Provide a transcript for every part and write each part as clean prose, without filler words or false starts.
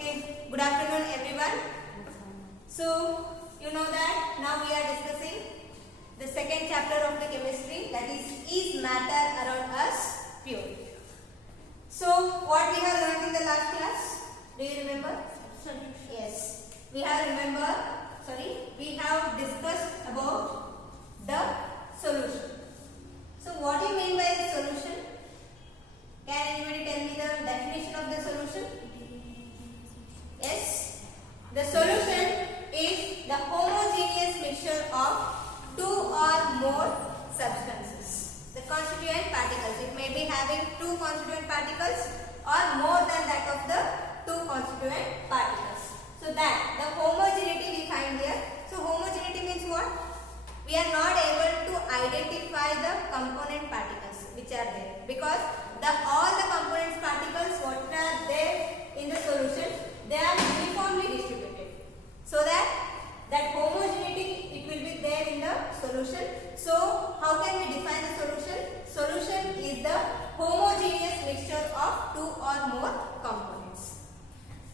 Okay, good afternoon everyone. So, you know that now we are discussing the second chapter of the chemistry, that is matter around us pure? So, what we have learned in the last class? Do you remember? Yes. We have discussed about the solution. So, what do you mean by the solution? Can anybody tell me the definition of the solution? Yes. The solution is the homogeneous mixture of two or more substances. The constituent particles. It may be having two constituent particles or more than that of the two constituent particles. So that the homogeneity we find here. So homogeneity means what? We are not able to identify the component particles which are there, because all the components particles what are there in the solution, they are uniformly distributed, so that homogeneity it will be there in the solution. So how can we define the solution? Solution is the homogeneous mixture of two or more components.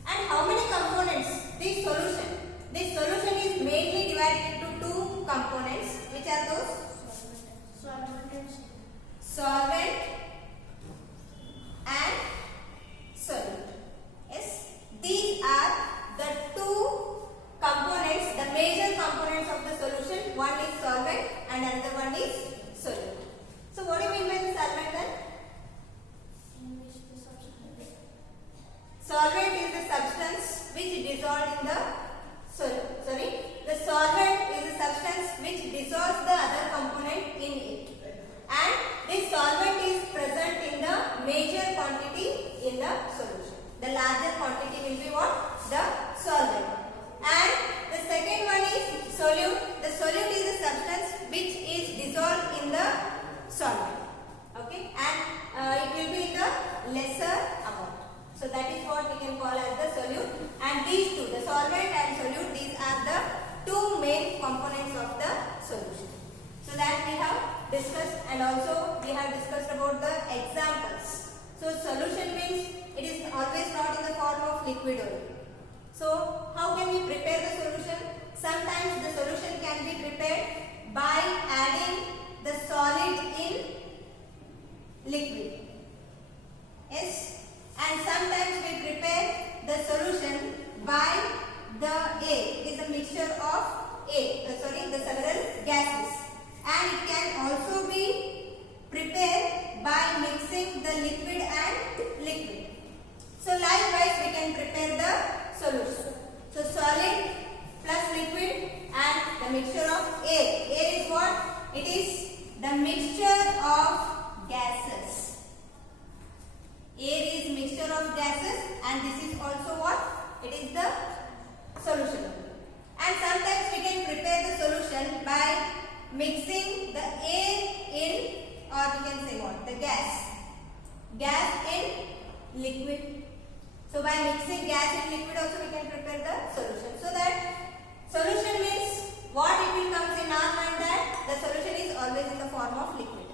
And how many components? This solution is mainly divided into two components. Which are those? Solvent and solute. Yes, these are the two components, the major components of the solution. One is solvent and another one is solute. So what do you mean by the solvent then? Solvent is the substance which dissolves in the the solvent is the substance which dissolves the other component in it, and this solvent is present in the major quantity in the solution. The larger quantity will be what? The solvent. And the second one is solute. The solute is a substance which is dissolved in the solvent. Okay, and it will be in the lesser amount. So that is what we can call as the solute. And these two, the solvent and solute, these are the two main components of the solution. So that we have discussed, and also we have discussed about the examples. So solution means it is always not in the form of liquid only. So how can we prepare the solution? Sometimes the solution can be prepared by adding the solid in liquid. Yes. And sometimes we prepare the solution by the A. It is a mixture of the several gases. And it can also be prepared by mixing the liquid and liquid. So likewise we can prepare the solution. So solid plus liquid and the mixture of air. Air is what? It is the mixture of gases. Air is mixture of gases, and this is also what? It is the solution. And sometimes we can prepare the solution by mixing the air in, or we can say what? The gas in liquid. So by mixing gas in liquid also we can prepare the solution. So that solution means what it will comes in our mind, that the solution is always in the form of liquid.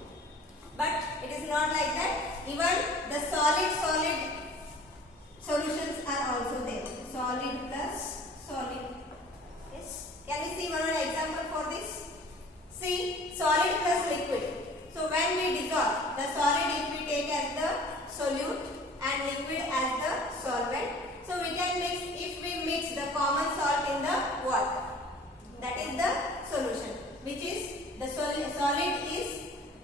But it is not like that. Even the solid solutions are also there. Solid plus solid. Yes. Can we see one example for this? See, solid plus liquid. So when we dissolve the solid, if we take as the solute and liquid as the solvent, so we can mix, if we mix the common salt in the water, that is the solution, which is the solid is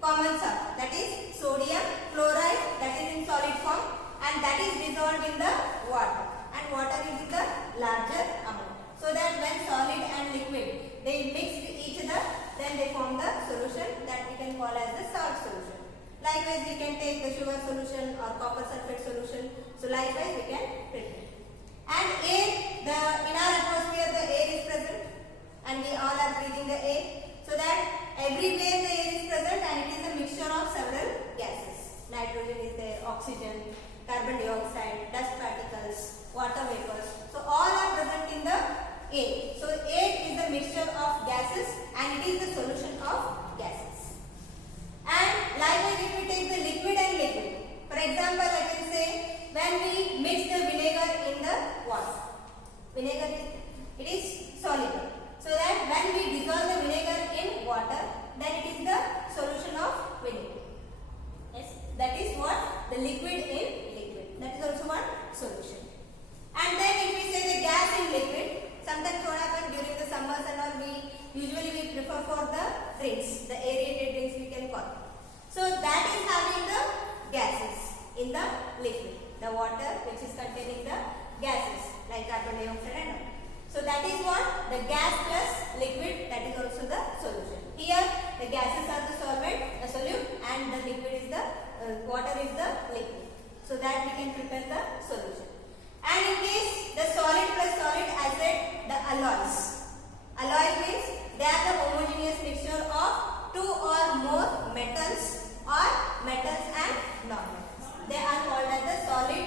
common salt, that is sodium chloride, that is in solid form, and that is dissolved in the water, and water is in the larger amount. So that when solid and liquid they mix with each other, then they form the solution that we can call as the salt solution. Likewise we can take the sugar solution or copper sulfate solution. So likewise we can prepare. And air, in our atmosphere the air is present, and we all are breathing the air. So that everywhere the air is present, and it is a mixture of several gases. Nitrogen is there, oxygen, carbon dioxide, dust particles, water vapors. So all are present in the air. So air is a mixture of gases, and it is the solution of gases. And likewise if we take the liquid and liquid. For example, I can say when we mix the vinegar in the water. Vinegar it is soluble. So that when we dissolve the vinegar in water, then it is the solution of vinegar. Yes, that is what the liquid in liquid. That is also one solution. And then if we say the gas in liquid, sometimes what happens during the summers and all, we usually prefer for the drinks, the aerated drinks we can call. So that is having the gases in the liquid, the water which is containing the gases like carbon dioxide and all. So that is what the gas plus liquid, that is also the solution. Here the gases are the solvent, the solute, and the liquid is the water is the liquid. So that we can prepare the solution. And in case the solid plus solid, I said the alloys. Alloys means they are the homogeneous mixture of two or more metals or metals and non-metals. They are called as the solid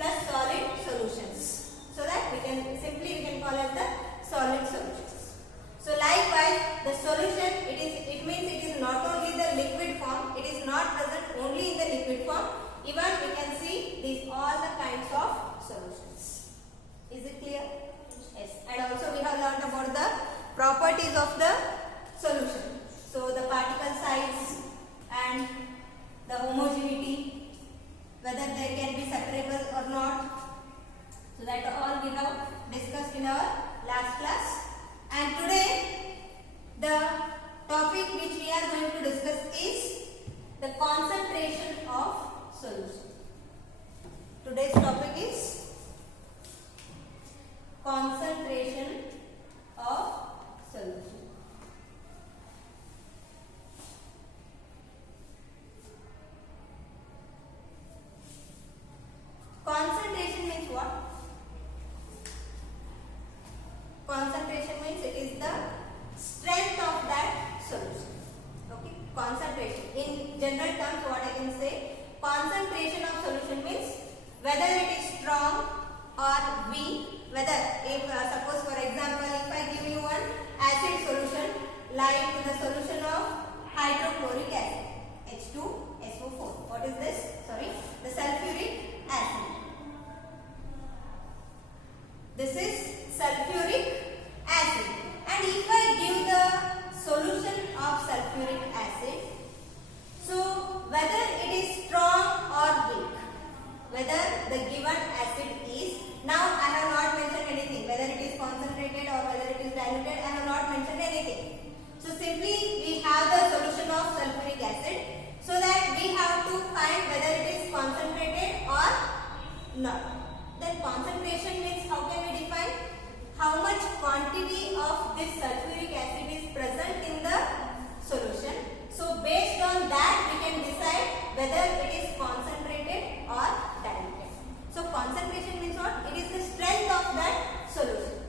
plus solid solutions. So that we can call as the solid solutions. So likewise, the solution it means it is not only the liquid form, it is not present only in the liquid form. Even we can see these all the kinds of solutions. Is it clear? Yes. And also we have learned about the properties of the solution. So the particle size and the homogeneity, whether they can be separable or not. So that all we have discussed in our last class. And today the topic which we are going to discuss is the concentration of solution. Today's topic is concentration of solution. Concentration means what? Concentration means it is the strength of that solution. Okay, concentration. In general terms, what I can say, concentration of solution means whether it is strong or weak. Whether, if suppose for example, if I give you one acid solution like the solution of hydrochloric acid, H2SO4. What is this? Sorry, the sulfuric acid. This is sulfuric acid. And if I give the solution of sulfuric acid, so whether it is strong or weak, whether the given acid is, now I have not mentioned anything, whether it is concentrated or whether it is diluted, I have not mentioned anything. So simply we have the solution of sulfuric acid, so that we have to find whether it is concentrated or not. Then concentration means how can we define? How much quantity of this sulfuric acid is present in the solution. So based on that we can decide whether it is concentrated or diluted. So concentration means what? It is the strength of that solution.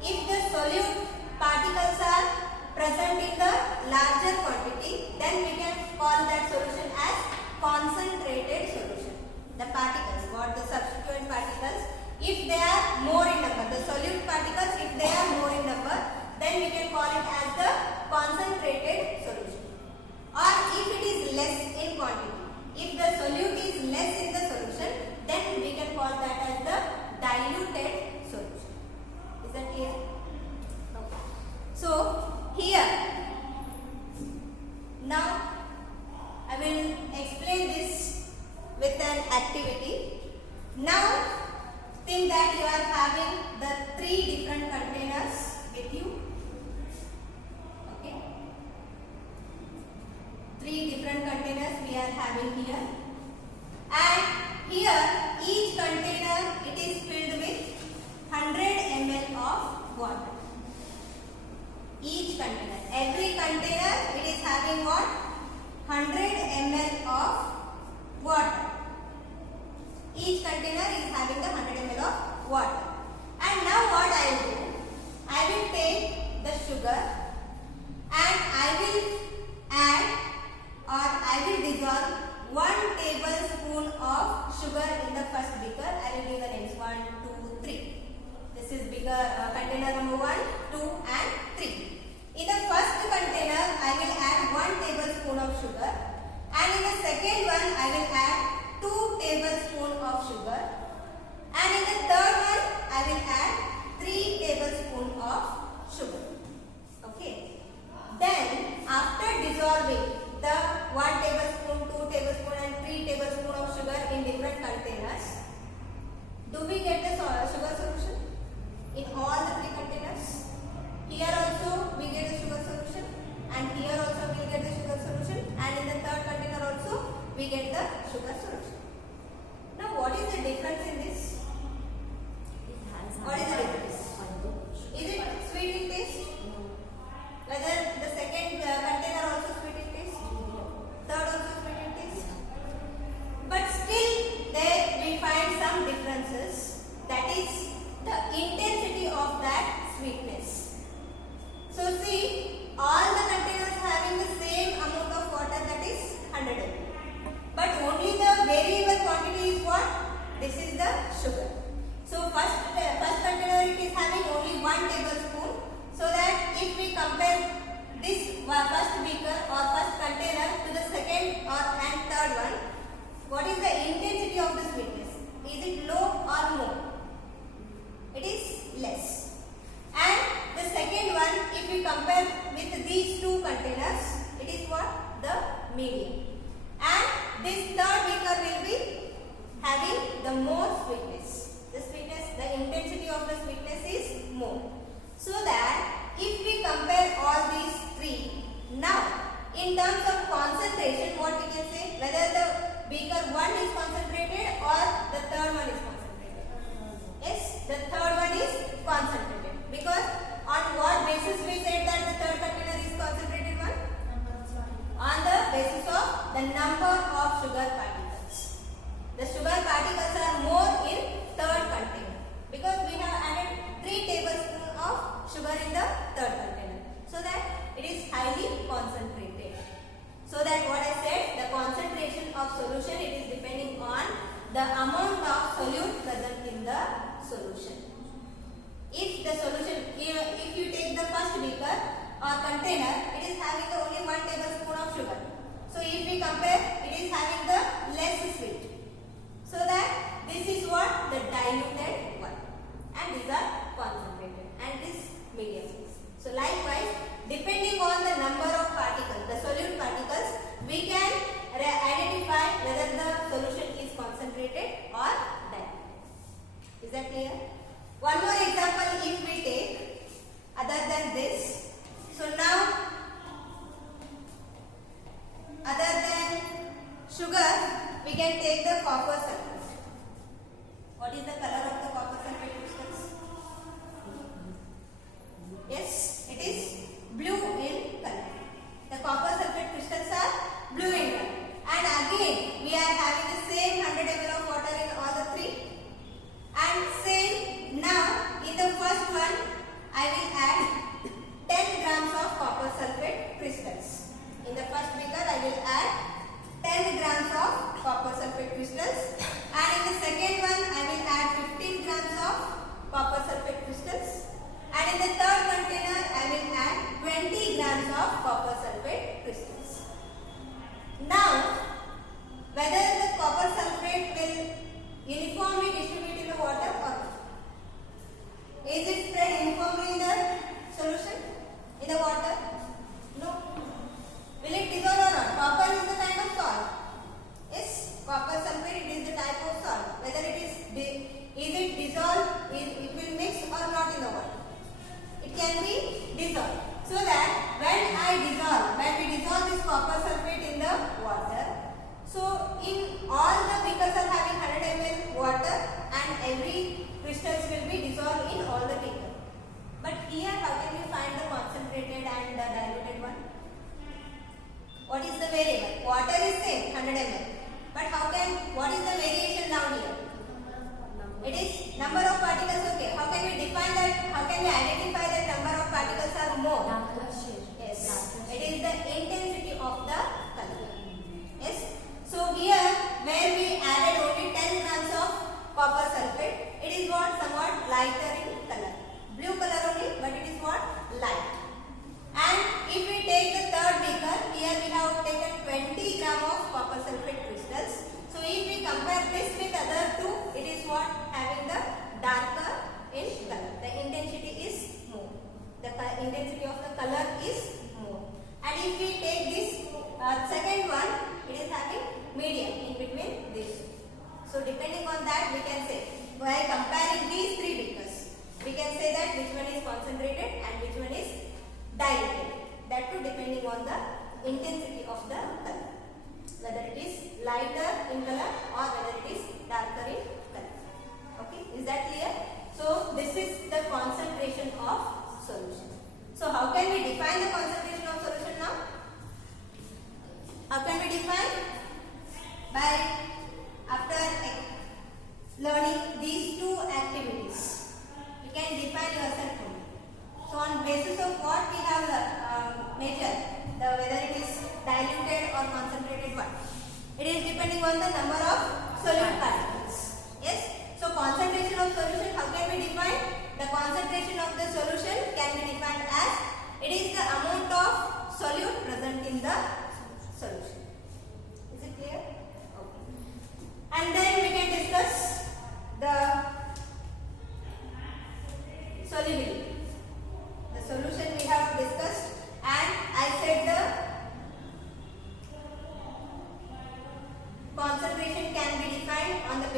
If the solute particles are present in the larger quantity, then we can call that solution as concentrated solution. The particles, what the substituent particles, if they are more in number, the solute particles, if they are more in number, then we can call it as the concentrated solution. Or if it is less in quantity, if the solute is less in the solution, then we can call that as the diluted solution. Is that clear? Okay. So here, now I will explain this with an activity. Now think that you are having the 3 different containers with you. Okay. 3 different containers we are having here. And here each container it is filled with 100 ml of water. Each container, every container it is having what? 100 ml of water. Each container is having the 100 ml of water. And now what I will do? I will take the sugar and I will add or I will dissolve 1 tablespoon of sugar in the first beaker. I will give the names 1, 2, 3. This is beaker container number 1, 2 and 3. In the first container I will add 1 tablespoon of sugar, and in the second one I will add 2 tablespoons of sugar, and in the third one I will add 3 first container it is having only 1 tablespoon. So that if we compare this first beaker or first container to the second and third one, what is the intensity of the sweetness? Is it low or more? It is less. And the second one, if we compare with these two containers, it is what? The medium. And this third beaker will be having the more sweetness. The intensity of the sweetness is more. So that if we compare all these three, now in terms of concentration, what we can say, whether the beaker 1 is concentrated or the third one is concentrated. Yes, the third one is concentrated. Because on what basis we said that the third container is concentrated one? On the basis of the number of sugar particles. The sugar particles are more in third container because we have added 3 tablespoons of sugar in the third container. So that it is highly concentrated. So that what I said, the concentration of solution, it is depending on the amount of solute present in the solution. If the solution, if you take the first beaker or container, it is having only 1 tablespoon of sugar. So if we compare, it is having the less sweet. So that this is what? The diluted one. And these are concentrated. And this medium. So likewise, depending on the number of particles, the solute particles, we can identify whether the solution is concentrated or diluted. Is that clear? One more example if we take other than this. So now other than sugar we can take the copper sulfate. What is the color of the copper sulfate crystals? Yes, it is blue in color. The copper sulfate crystals are blue in color. And again we are having the same 100 ml of water in all the three. And same now in the first one I will add 10 grams of copper sulfate crystals. In the first beaker I will add 10 grams of copper sulfate crystals, and in the second one I will add 15 grams of copper sulfate crystals, and in the third container I will add 20 grams of copper sulfate crystals. Now whether the copper sulfate will uniformly distribute in the water or not? Is it spread uniformly in the solution, in the water? No. Will it dissolve or not? Copper is the kind of salt. Yes, copper sulfate, it is the type of salt. Whether it is it dissolved, it will mix or not in the water. It can be dissolved. So that when we dissolve this copper sulfate in the water, so in all the beakers are having 100 ml water and every crystals will be dissolved in all the beakers. But here how can we find the concentrated and the diluted one? What is the variable? Water is same 100 ml. But what is the variation down here? It is number of particles. Okay. How can we define that? How can we identify that number of particles are more? Yes. It is the intensity of the color. Yes. So here where we added only 10 grams of copper sulfate, it is what? Somewhat lighter in color. Blue color only, but it is what? Light. And if we take the third beaker, here we have taken 20 gram of copper sulfate crystals. So if we compare this with other two, it is what? Having the darker in color. The intensity is more. The intensity of the color is more. And if we take this second one, it is having medium in between this. So depending on that, we can say, by comparing these three beakers, we can say that which one is concentrated and which one is diluted. That too depending on the intensity of the color, whether it is lighter in color or whether it is darker in color. Okay, is that clear? So this is the concentration of solution. So how can we define the concentration of solution now? How can we define? By after learning these two activities, you can define yourself only. So on basis of what we have measured, whether it is diluted or concentrated one, it is depending on the number of solute particles. Yes. So concentration of solution, how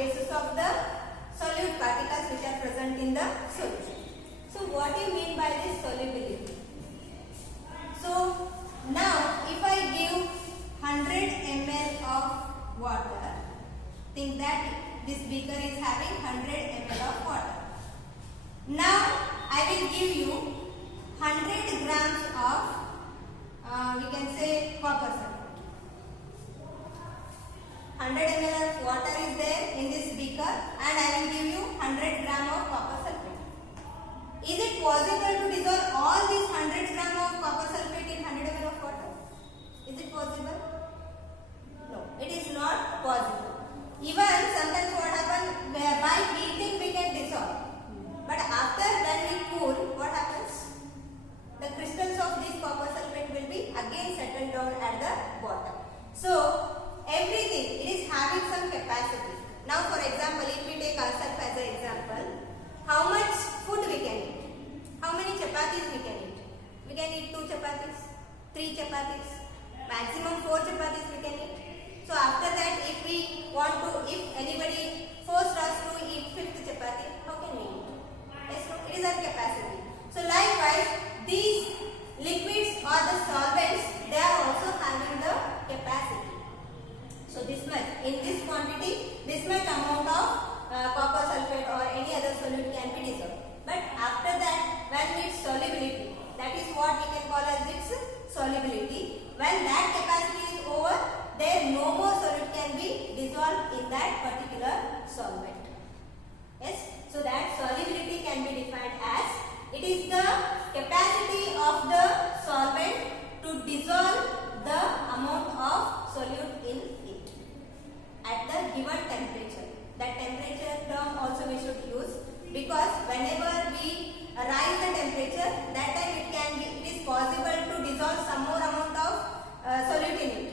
basis of the solute particles which are present in the solution. So what do you mean by this solubility? So now if I give 100 ml of water, think that this beaker is having 100 ml of water. Now I will give you 100 grams of we can say copper sulfate. 100 ml of water is there in this beaker and I will give you 100 gram of copper sulfate. Is it possible to dissolve all these 100 gram of copper sulfate in 100 ml of water? Is it possible? No, it is not possible. Even sometimes what happens, by heating we can dissolve. But after when we cool, what happens? The crystals of this copper sulfate will be again settled down at the bottom. So everything, it is having some capacity. Now for example, if we take ourselves as an example, how much food we can eat? How many chapatis we can eat? We can eat 2 chapatis, 3 chapatis, maximum 4 chapatis we can eat. So after that, if we want to, if anybody forced us to eat 5th chapati, how can we eat? Yes, no, it is our capacity. So likewise, these liquids or the solvents, they are also having the capacity. So this much, in this quantity, this much amount of copper sulfate or any other solute can be dissolved. But after that, when its solubility, that is what we can call as its solubility. When that capacity is over, there no more solute can be dissolved in that particular solvent. Yes, so that solubility can be defined as it is the capacity of the solvent to dissolve the amount of solute in it at the given temperature. That temperature term also we should use, because whenever we rise the temperature, that time it is possible to dissolve some more amount of solute in it.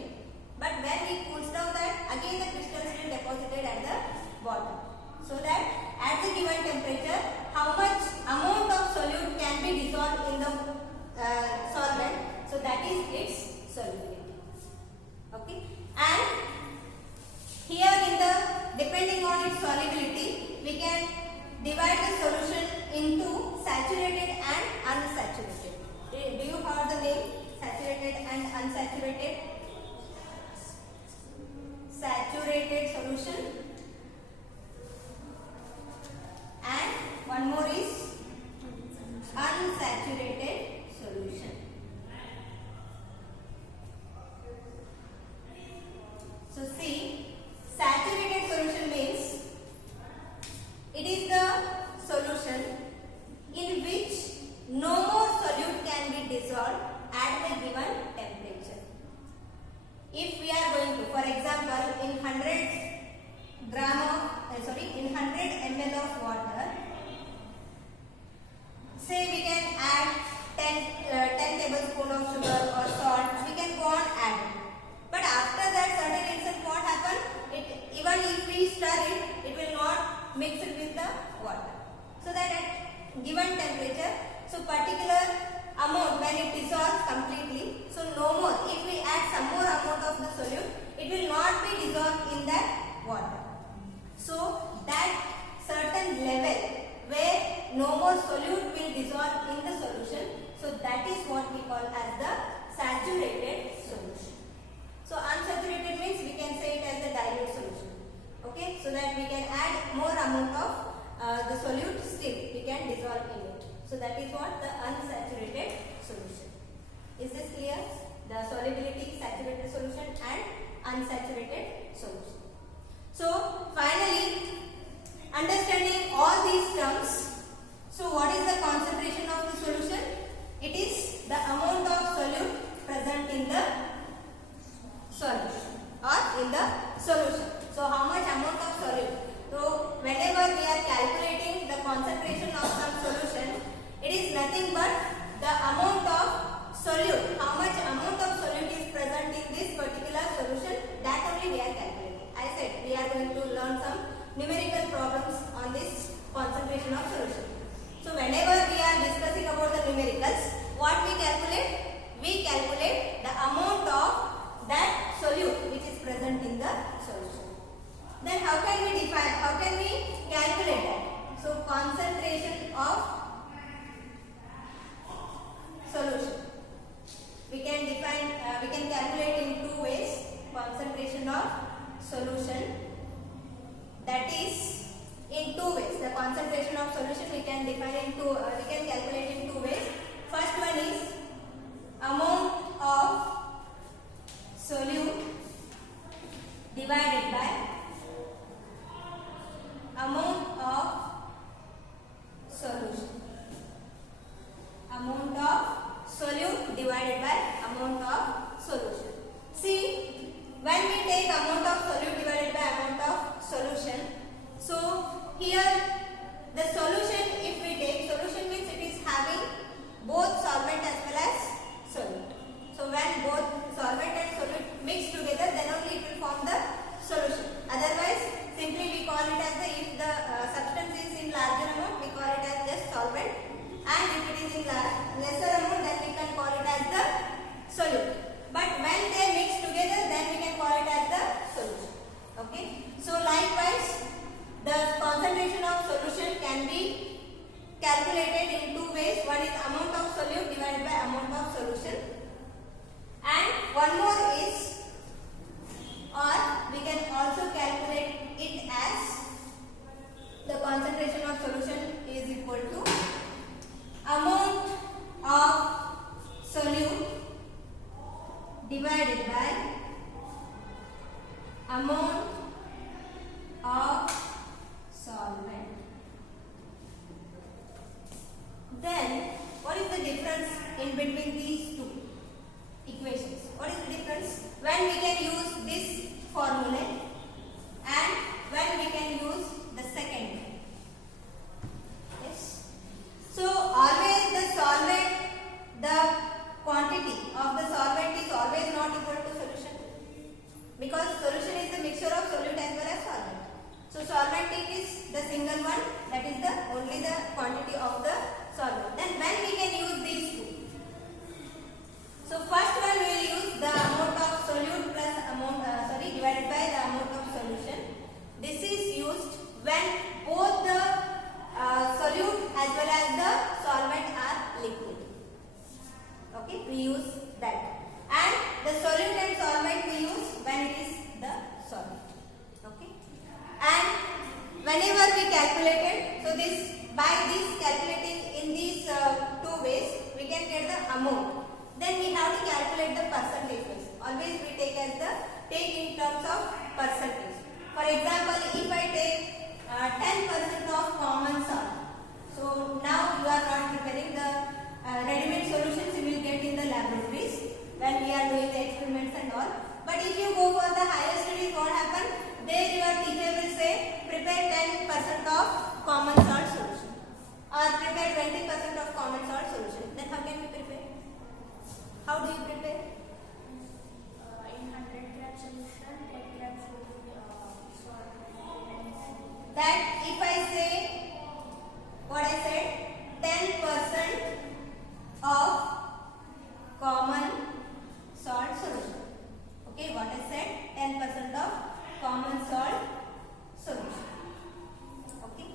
But when it cools down, that again the crystals will deposited at the bottom. So that at the given temperature, how much amount of solute can be dissolved in the solvent. So that is its solubility. Okay. And here in the, depending on its solubility, we can divide the solution into saturated and unsaturated. Do you heard the name saturated and unsaturated? Saturated solution and one more is unsaturated solution. So see, saturated solution means it is the solution in which no more solute can be dissolved at the given temperature. If we are going to, for example, in 100 ml of water, say we can add 10 tablespoons of sugar or salt, we can go on adding. But after that certain instant what happen? Even if we stir it, it will not mix it with the water. So that at given temperature, so particular amount when it dissolves completely, so no more. If we add some more amount of the solute, it will not be dissolved in that water. So that certain level where no more solute will dissolve in the solution, so that is what we call as the saturated solution. So unsaturated means we can say it as the dilute solution. Okay, so that we can add more amount of the solute, still we can dissolve in it. So that is what the unsaturated solution. Is this clear? The solubility, saturated solution and unsaturated solution. So finally, understanding all these terms, so what is the concentration of the solution? It is the amount of solute present in the solution or in the solution. So how much amount of solute? So whenever we are calculating the concentration of some solution, it is nothing but the amount of solute. How much amount of solute is present in this particular solution, that only we are calculating. I said we are going to learn some numerical problems on this concentration of solution. So whenever we are discussing about the numericals, what we calculate? We calculate the amount of that solute which is present in the solution. Then how can we define, two ways. The concentration of solution we can define in two. We can calculate in two ways. First one is amount of solute divided by amount of solution. Amount of solute divided by amount of solution. See, when we take amount of solute divided by amount of solution, so here the solution, if we take solution, means it is having both solvent as well as solute. So when both solvent and solute mix together, then only it will form the solution. Otherwise, simply we call it as the, if the substance is in larger amount, we call it as just solvent, and if it is in lesser amount, then we can call it as the solute. But when they mix together, then we can call it as the solution. Okay. So likewise, the concentration of solution can be calculated in two ways. One is amount of solute divided by amount of solution, and one more is, or we can also calculate it as the concentration of solution is equal to amount of solute divided by amount of solvent. Then what is the difference in between these two equations? What is the difference? When we can use this formula and when we can use the second one. Yes. So always the solvent, the quantity of the solvent is always not equal to solution, because solution is the mixture of solute as well as solvent. So solvent it is the single one, that is the only the quantity of the solvent. Then when we can use these two? So first one we will use the amount of solute plus amount divided by the amount of solution. This is used when both the solute as well as the solvent are liquid. Okay, we use that. And the solute and solvent we use when it is the solid. Okay. And whenever we calculated, so this, by this calculating in these two ways, we can get the amount. Then we have to calculate the percentages. Always we take in terms of percentage. For example, if I take 10% of common salt. So now you are not preparing the ready-made solutions you will get in the laboratories when we are doing the experiments and all. But if you go for the higher studies, what happens? There your teacher will say prepare 10% of common salt solution or prepare 20% of common salt solution. Then how can we prepare? How do you prepare? In 100 gram solution, 10 grams will be salt. That if I say, what I said, 10% of common salt solution. Okay, what I said, 10% of common salt solution. Okay.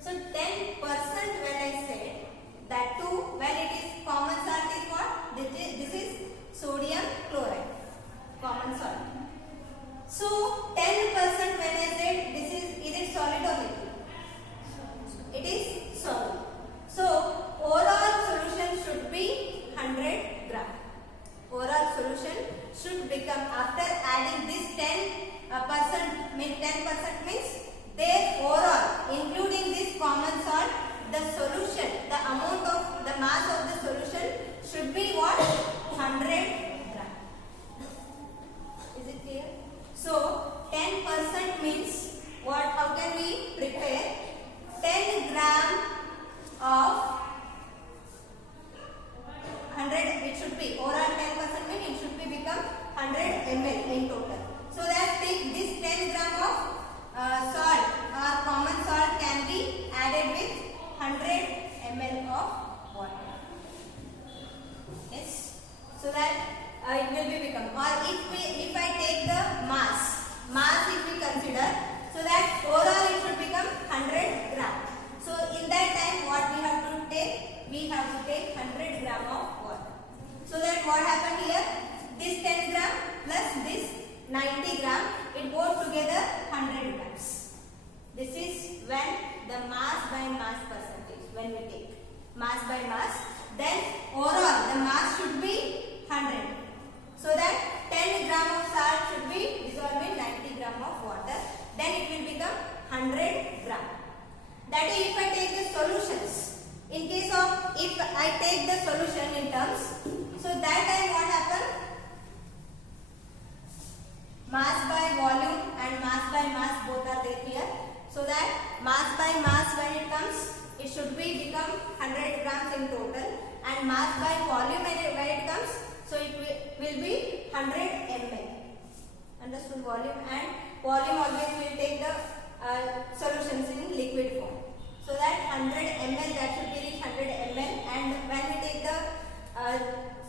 So 10% when I said, that too when it is common salt is what? This is sodium chloride, common salt. So 10% when I said this is it take mass by mass. Then overall the mass should be 100. So that 10 gram of salt should be dissolved in 90 gram of water. Then it will become 100 gram. That is if I take the solutions. In case of if I take the solution in terms, so that time what happen? Mass by volume and mass by mass both are there here. So that mass by mass when it comes, it should be become 100 grams in total, and mass by volume when it comes, so it will be 100 ml. Understood? Volume and volume always will take the solutions in liquid form. So that 100 ml, that should be reach 100 ml, and when we take the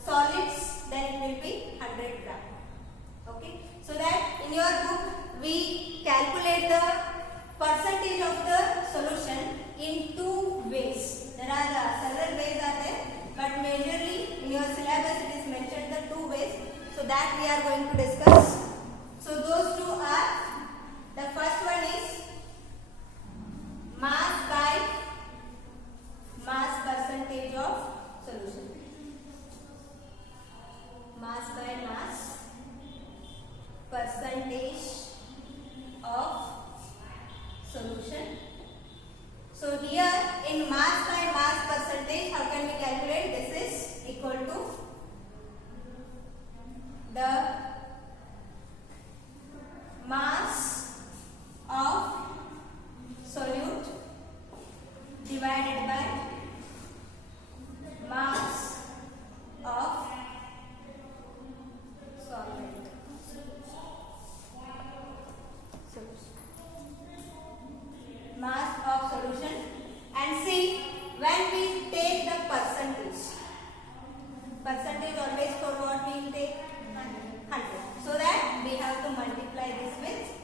solids, then it will be 100 gram. Okay. So that in your book we calculate the percentage of the solution in two ways. There are several ways are there, but majorly in your syllabus it is mentioned the two ways. So that we are going to discuss. So those two are, the first one is mass by mass percentage of solution. Mass by mass percentage of solution. So here in mass by mass percentage, how can we calculate? This is equal to the mass of solute divided by mass of solvent. Mass of solution, and see when we take the percentage always for what we will take 100. So that we have to multiply this with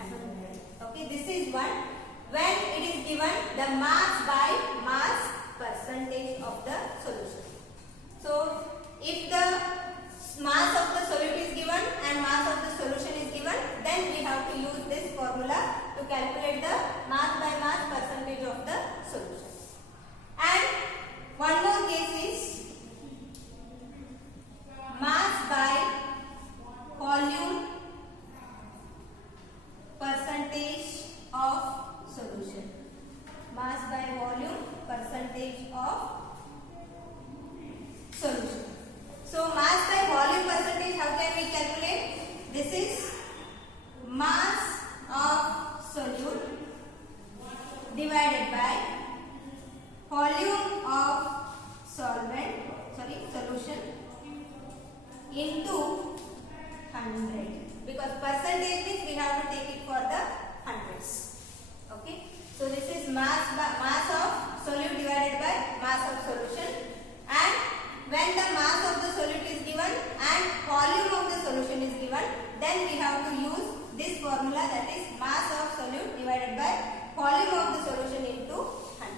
100. Okay, this is one. When it is given the mass by mass percentage of the solution. So if the mass of the solute is given and mass of the solution is given, then we have to use this formula to calculate the mass by mass percentage of the solution. And one more case is mass by volume percentage of solution. Mass by volume percentage of solution. So mass by volume percentage, how can we calculate? This is mass of solute divided by volume of solution into 100, because percentage means we have to take it for the hundreds. Okay, so this is mass of solute divided by mass of solution, and when the mass of the solute is given and volume of the solution is given, then we have to use this formula, that is mass of solute divided by volume of the solution into 100.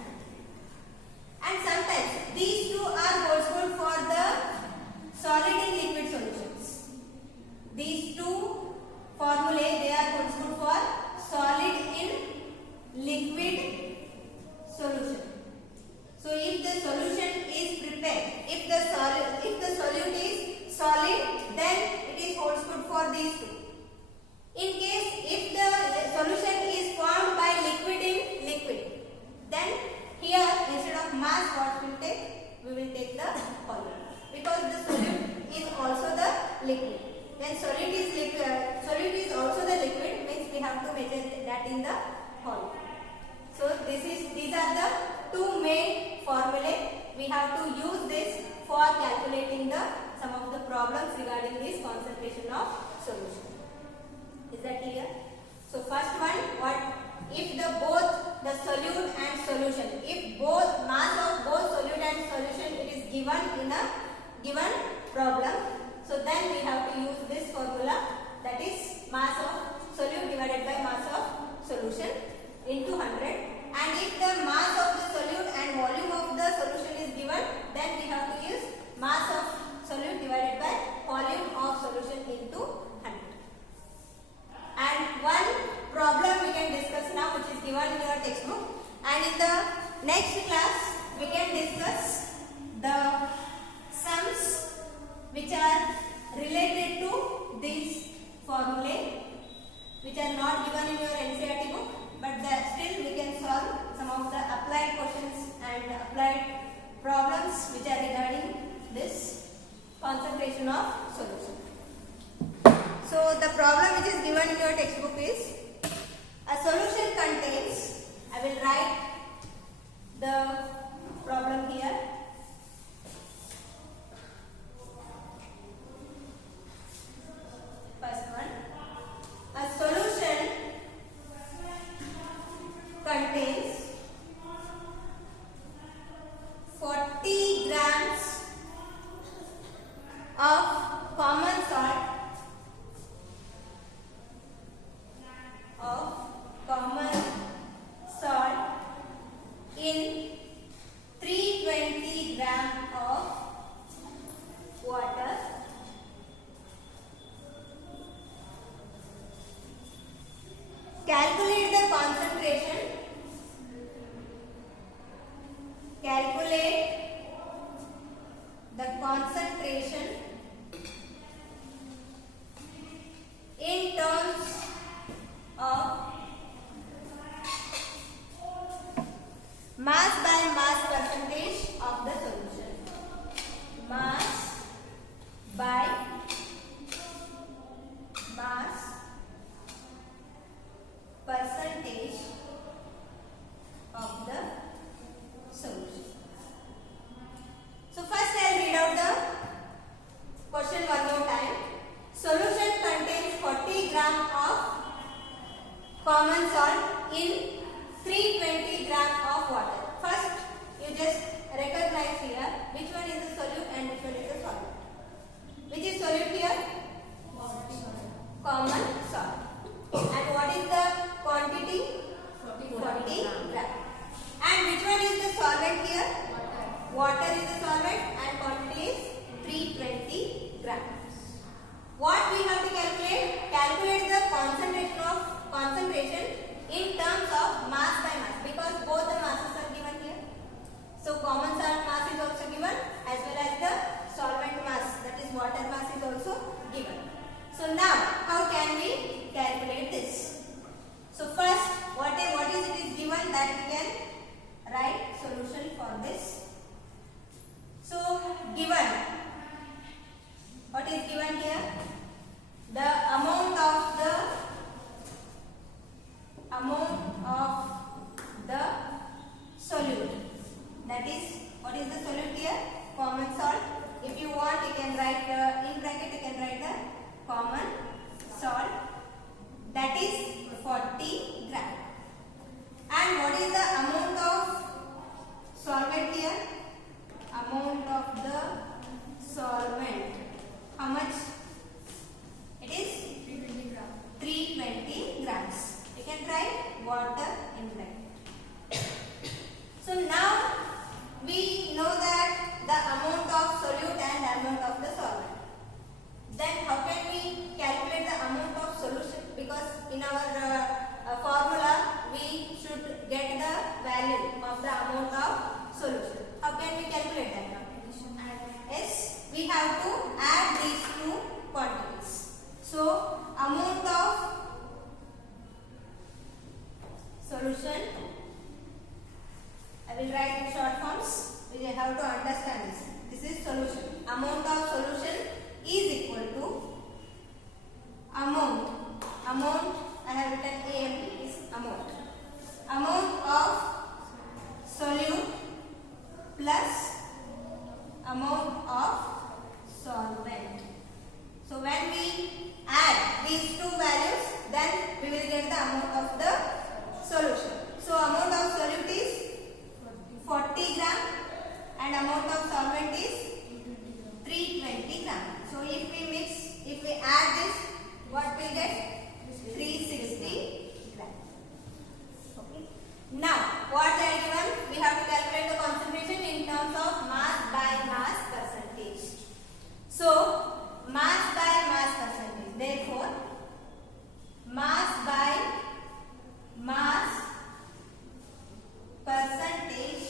And sometimes these two are also good for the solid in liquid solutions. These two formulae, they are also good for solid in liquid solution. So if the solution is prepared, if the solute is solid, then it is holds good for these two. In case if the solution is formed by liquid in liquid, then here instead of mass what we will take? We will take the volume, because the solute is also the liquid. When solute is also the liquid, means we have to measure that in the volume. So these are the two main formulae. We have to use this for calculating some of the problems regarding this concentration of solution. Is that clear? So first one, what if both the solute and solution, if both mass of both solute and solution it is given in a given problem, so then we have to use this formula, that is mass of solute divided by mass of solution into 100. And if the mass of the solute and volume of the solution is given, then we have to use mass of solute divided by volume of solution into 100. And one problem we can discuss now, which is given in your textbook, and in the next class we can discuss the sums which are related to these formulae, which are not given in your NCERT book, but still we can solve some of the applied questions and applied problems which are regarding this concentration of solution. So the problem which is given in your textbook is a solution contains, I will write the problem here. First one, a solution contains 40 grams of common salt in 320 gram of water. Calculate the concentration. Calculate the concentration in terms of mass by mass percentage of the solution. Mass by mass percentage of the solution. So first I will read out the question one more time. Solution contains 40 gram of common salt in 320 gram of water. First, you just recognize here which one is the solute and which one is the solvent. Which is solute here? Common salt. And what is the quantity? 40 gram. And which one is the solvent here? Water is the solvent and quantity is 320 grams. What we have to calculate? Calculate the concentration in terms of mass by mass, because both the masses are given here. So common salt mass is also given as well as the solvent mass, that is water mass, is also given. So now how can we calculate this? So first what is it is given, that we can write solution for this. So given, what is given here? The amount of the solute, that is, what is the solute here? Common salt. If you want, you can write in bracket, you can write the common salt, that is 40 gram. And what is the amount of solvent here? Amount of the solvent, how much? It is 320 grams. You can write water in bracket. So now we know that the amount of solute and amount of the solvent. Then how can we calculate the amount of solution? Because in our formula we should get the value of the amount of solution. How can we calculate that now? Yes, we have to add these two quantities. So amount of solution, I will write in short forms. We have to understand this. This is solution. Amount of solution is equal to amount. I have written AMP is amount. Amount of solute plus amount of solvent. So when we add these two values, then we will get the amount of the solution. So amount of solute is 40 gram and amount of solvent is 320 gram. So if we add this, what we get? 360 gram. Okay. Now what they are given? We have to calculate the concentration in terms of mass by mass percentage. So mass by mass percentage. Therefore, mass by mass percentage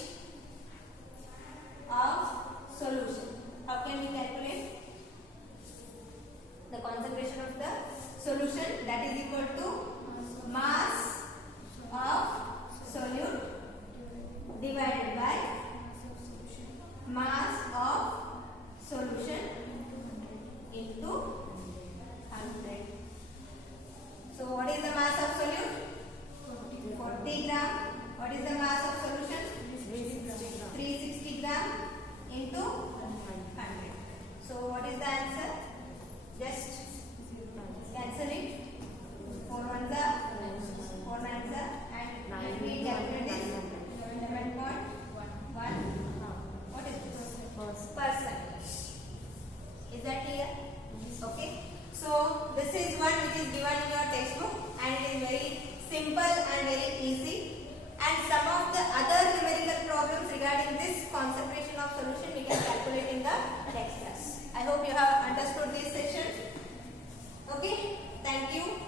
simple and very easy. And some of the other numerical problems regarding this concentration of solution we can calculate in the next class. I hope you have understood this session. Okay, thank you.